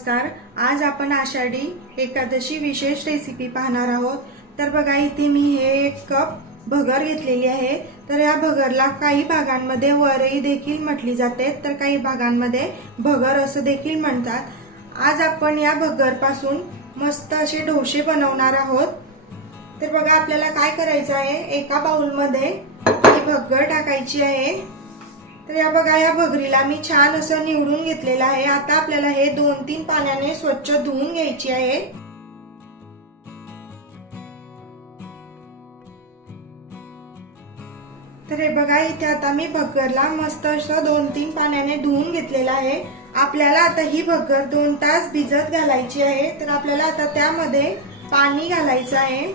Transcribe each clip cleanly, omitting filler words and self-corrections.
नमस्कार। आज आपण आषाढी एकादशी विशेष रेसिपी पाहणार आहोत। तर बघा, इथे मी हे 1 कप भगर घेतलेली आहे। तर या भगरला काही भागांमध्ये वरई देखील म्हटली जाते, तर काही भागांमध्ये भगर असं देखील म्हणतात। आज आपण या भगर पासून मस्त असे डोसे बनवणार आहोत। तर बघा, आपल्याला काय करायचं आहे, एका बाउल मध्ये ही भगर टाकायची आहे। तर या बघा, या भगरीला मी छान असं निवडून घेतलेलं आहे। आता आपल्याला हे 2-3 पाण्याने स्वच्छ धुवून घ्यायची आहे। तर हे बघा, इथे आता मी भगरला मस्त असं 2-3 पाण्याने धुवून घेतलेलं आहे। आपल्याला आता ही भगर 2 तास भिजत घालायची आहे। तर आपल्याला आता त्यामध्ये पाणी घालायचं आहे।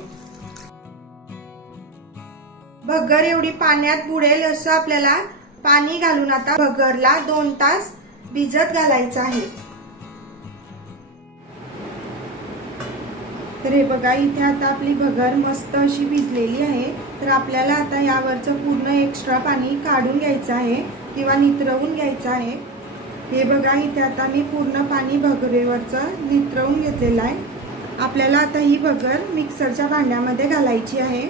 भगर एवढी पाण्यात बुडेल असं आपल्याला पाणी घालून आता भगरला 2 तास भिजत घालायचं आहे। तर हे बघा, इथे आता आपली भगर मस्त अशी भिजलेली आहे। तर आपल्याला आता यावरचं पूर्ण एक्स्ट्रा पाणी काढून घ्यायचं आहे किंवा नितरवून घ्यायचं आहे। हे बघा, इथे आता मी पूर्ण पाणी भगरेवरचं नितरवून घेतलेलं आहे। आपल्याला आता ही भगर मिक्सरच्या भांड्यामध्ये घालायची आहे।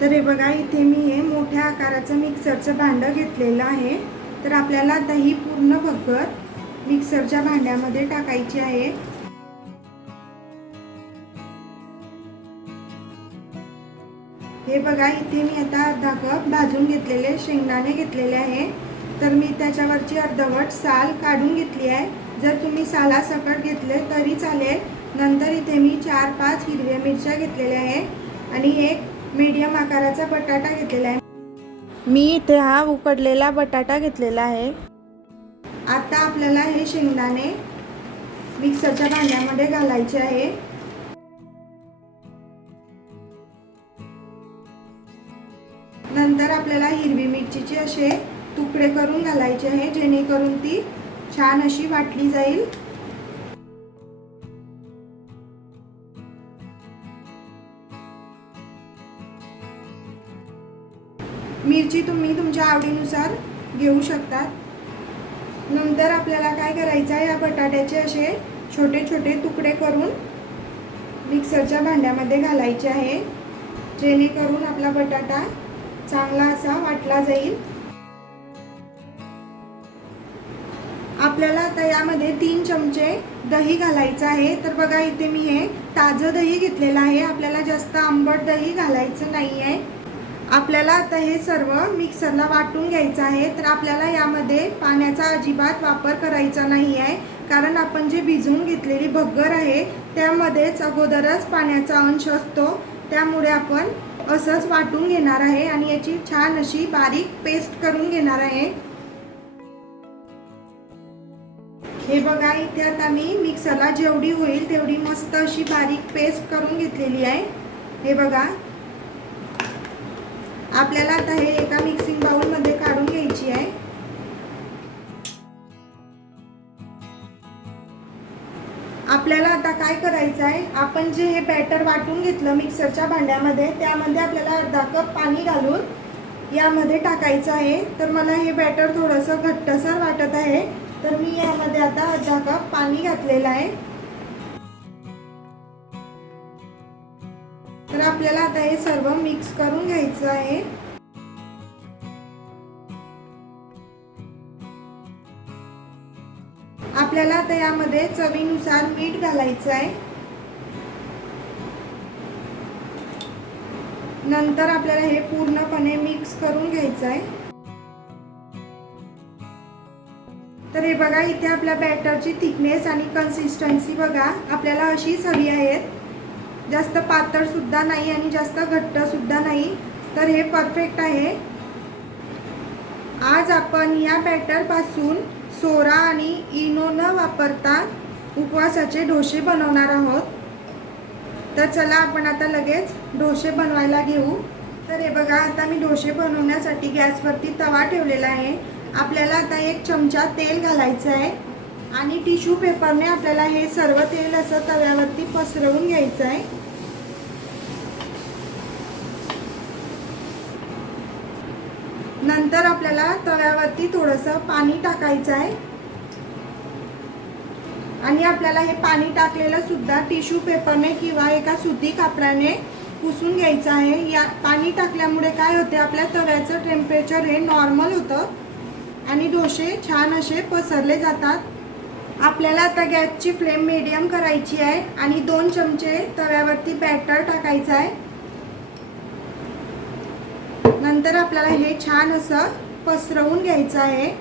तर हे बघा, इथे मी हे मोठ्या आकाराचं मिक्सरचं भांडं घेतलेलं आहे। तर आपल्याला आता ही पूर्ण भगर मिक्सरच्या भांड्यामध्ये टाकायची आहे। हे बघा, इथे मी आता अर्धा कप भाजून घेतलेले शेंगदाणे घेतलेले आहे। तर मी त्याच्यावरची अर्धवट साल काढून घेतली आहे। जर तुम्ही सालासकट घेतले तरी चालेल। नंतर इथे मी 4-5 हिरव्या मिरच्या घेतलेल्या आहे आणि एक मीडियम आकाराचा बटाटा घेतलेला आहे। मी इथे हा उकडलेला बटाटा घेतलेला आहे। आता आपल्याला हे शेंगदाणे मिक्सरच्या भांड्यामध्ये घालायचे आहे। नंतर आपल्याला हिरवी मिरचीचे असे तुकडे करून घालायचे आहे, जेणेकरून ती छान अशी वाटली जाईल। मिरची तुम्ही तुमच्या आवडीनुसार घेऊ शकता। नंतर आपल्याला काय करायचं आहे, या बटाट्याचे असे छोटे छोटे तुकडे करून मिक्सरच्या भांड्यामध्ये घालायचे आहे, जेणेकरून आपला बटाटा चांगला असा वाटला जाईल। आपल्याला आता यामध्ये 3 चमचे दही घालायचं आहे। तर बघा, इथे मी हे ताजं दही घेतलेलं आहे। आपल्याला जास्त आंबट दही घालायचं नाही आहे। आपल्याला आता हे सर्व मिक्सरला वाटून घ्यायचं आहे। तर आपल्याला यामध्ये पाण्याचा अजिबात वापर करायचा नाही आहे, कारण आपण जे भिजवून घेतलेली भगर आहे त्यामध्येच अगोदरच पाण्याचा अंश असतो। त्यामुळे आपण असंच वाटून घेणार आहे आणि याची छान अशी बारीक पेस्ट करून घेणार आहे। हे बघा, इथे आता मी मिक्सरला जेवढी होईल तेवढी मस्त अशी बारीक पेस्ट करून घेतलेली आहे। हे बघा, आपल्याला आता हे एका मिक्सिंग बाउल मध्ये काढून घ्यायची आहे। आपल्याला आता काय करायचं आहे, आपण जे हे बॅटर वाटून घेतलं मिक्सरच्या भांड्यामध्ये, त्यामध्ये आपल्याला अर्धा कप पाणी घालून यामध्ये टाकायचं आहे। तर मला हे बॅटर थोडंसं घट्टसर वाटत आहे, तर मी यामध्ये आता अर्धा कप पाणी घातलेलं आहे। तर आपल्याला आता हे सर्व मिक्स करून घ्यायचं आहे। आपल्याला आता यामध्ये चवीनुसार मीठ घालायचं आहे। नंतर आपल्याला हे पूर्णपणे मिक्स करून घ्यायचं आहे। तर हे बघा, इथे आपल्या बॅटरची थिकनेस आणि कन्सिस्टन्सी बघा, आपल्याला अशीच हवी आहे। जास्त पातळ सुद्धा नाही आणि जास्त घट्ट सुद्धा नाही। तर हे परफेक्ट आहे। आज आपण या बॅटर पासून सोडा आणि इनो न वापरता उपवासाचे डोसे बनवणार आहोत। तर चला, आपण आता लगेच डोसे बनवायला घेऊ। तर हे बघा, आता मी डोसे बनवण्यासाठी गॅसवरती तवा ठेवलेला आहे। आपल्याला आता 1 चमचा तेल घालायचं आहे आणि टिश्यू पेपरने आपल्याला हे सर्व तेल असं तव्यावरती पसरवून घ्यायचं आहे। नंतर आपल्याला तव्यावरती थोडंसं पाणी टाकायचं आहे आणि आपल्याला हे पाणी टाकलेलं सुद्धा टिश्यू पेपरने किंवा एका सुती कापडाने पुसून घ्यायचं आहे। या पाणी टाकल्यामुळे काय होते, आपल्या तव्याचं टेम्परेचर हे नॉर्मल होतं आणि डोसे छान असे पसरले जातात। आपल्याला आता गॅसची फ्लेम मीडियम करायची आहे आणि 2 चमचे तव्यावरती बॅटर टाकायचं आहे। नंतर आपल्याला हे छान असं पसरवून घ्यायचं आहे।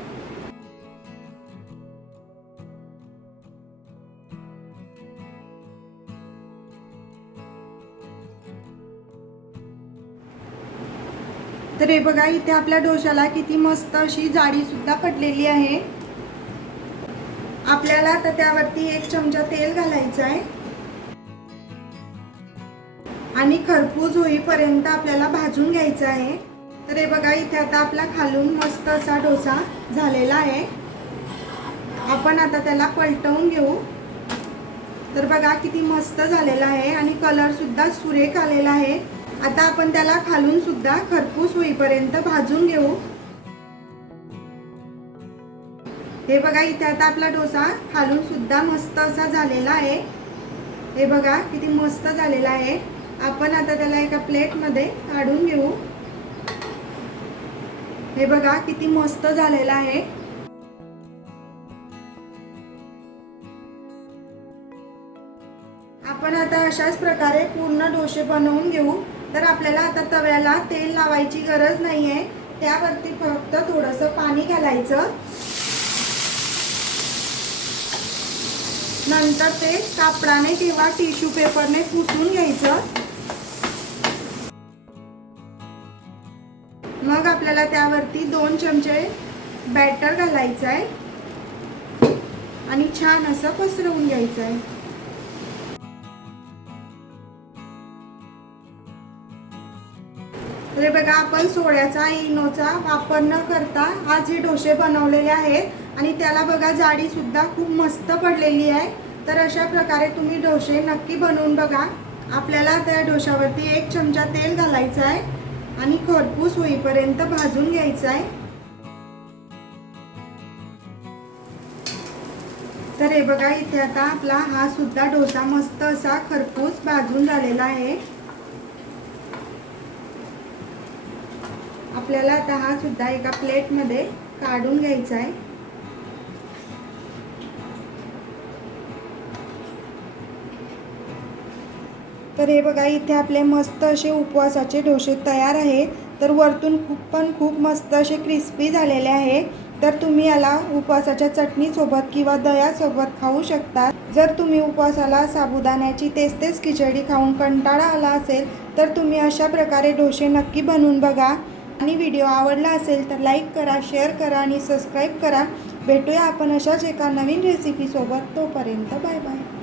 तर हे बघा, इथे आपल्या डोशाला किती मस्त अशी जाडी सुद्धा पडलेली आहे। आपल्याला आता त्यावरती 1 चमचा तेल घालायचं आहे आणि खरपूस होईपर्यंत आपल्याला भाजून घ्यायचं आहे। तर हे बघा, इथे आता आपला खालून मस्त असा डोसा झालेला आहे। आपण आता त्याला पलटवून घेऊ। तर बघा किती मस्त झालेला आहे आणि कलर सुद्धा सुरेख आलेला आहे। आता आपण त्याला खालून सुद्धा खरपूस होईपर्यंत भाजून घेऊ। हे बघा, इथे आता आपला डोसा खालून सुद्धा मस्त असा झालेला आहे। हे बघा किती मस्त झालेला आहे। आपण आता त्याला एका प्लेट मध्ये काढून घेऊ। हे बघा किती मस्त झालेला आहे। आपण आता अशाच प्रकारे पूर्ण डोसे बनवून घेऊ। तर आपल्याला आता तव्याला तेल लावायची गरज नाहीये, त्यावरती फक्त थोडंसं पाणी घालायचं। नंतर ते कापडाने किंवा टिश्यू पेपरने पुसून घ्यायचं। मग आपल्याला त्यावरती 2 चमचे बॅटर घालायचं आहे आणि छान असं पसरवून घ्यायचं आहे। तर बघा, आपण सोड्याचा इनोचा वापर न करता आज हे डोसे बनवलेले आहेत आणि त्याला बघा जाडी सुद्धा खूप मस्त पडलेली आहे। तर अशा प्रकारे तुम्ही डोसे नक्की बनवून बघा। आपल्याला त्या डोशावरती 1 चमचा तेल घालायचं आहे आणि खरपूस होईपर्यंत भाजून घ्यायचं आहे। तर हे बघा, इथे आता आपला हा सुद्धा डोसा मस्त असा खरपूस भाजून झालेला आहे। आपल्याला आता हा सुद्धा एका प्लेट मध्ये काढून घ्यायचा आहे। तर हे बघा, इथे आपले मस्त असे उपवासाचे डोसे तयार आहे। तर वरतून खूप मस्त असे क्रिस्पी झालेले आहे। तर तुम्ही याला उपवासाच्या चटणी सोबत किंवा दह्या सोबत खाऊ शकता। जर तुम्ही उपवासाला साबुदाण्याची तेच खिचडी खाऊन कंटाळा आला असेल तर तुम्ही अशा प्रकारे डोसे नक्की बनवून बघा। आणि व्हिडिओ आवडला असेल तर लाईक करा, शेअर करा आणि सबस्क्राईब करा। भेटूया आपण अशाच एका नवीन रेसिपी सोबत। तोपर्यंत बाय बाय।